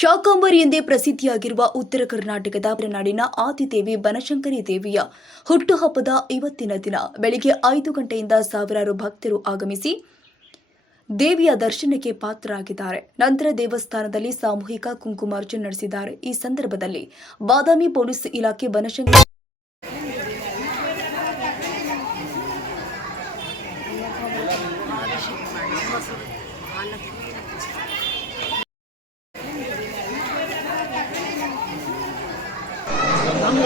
ಶಾಕಾಂಬರಿ ಎಂದೇ ಪ್ರಸಿದ್ಧಿಯಾಗಿರುವ ಉತ್ತರ ಕರ್ನಾಟಕದ ನಾಡಿನ ಆದಿದೇವಿ ಬನಶಂಕರಿ ದೇವಿಯ ಹುಟ್ಟುಹಬ್ಬದ ಇವತ್ತಿನ ದಿನ ಬೆಳಿಗ್ಗೆ ಐದು ಗಂಟೆಯಿಂದ ಸಾವಿರಾರು ಭಕ್ತರು ಆಗಮಿಸಿ ದೇವಿಯ ದರ್ಶನಕ್ಕೆ ಪಾತ್ರರಾಗಿದ್ದಾರೆ. ನಂತರ ದೇವಸ್ಥಾನದಲ್ಲಿ ಸಾಮೂಹಿಕ ಕುಂಕುಮಾರ್ಚನೆ ನಡೆಸಿದ್ದಾರೆ. ಈ ಸಂದರ್ಭದಲ್ಲಿ ಬಾದಾಮಿ ಪೊಲೀಸ್ ಇಲಾಖೆ ಬನಶಂಕರಿ আমি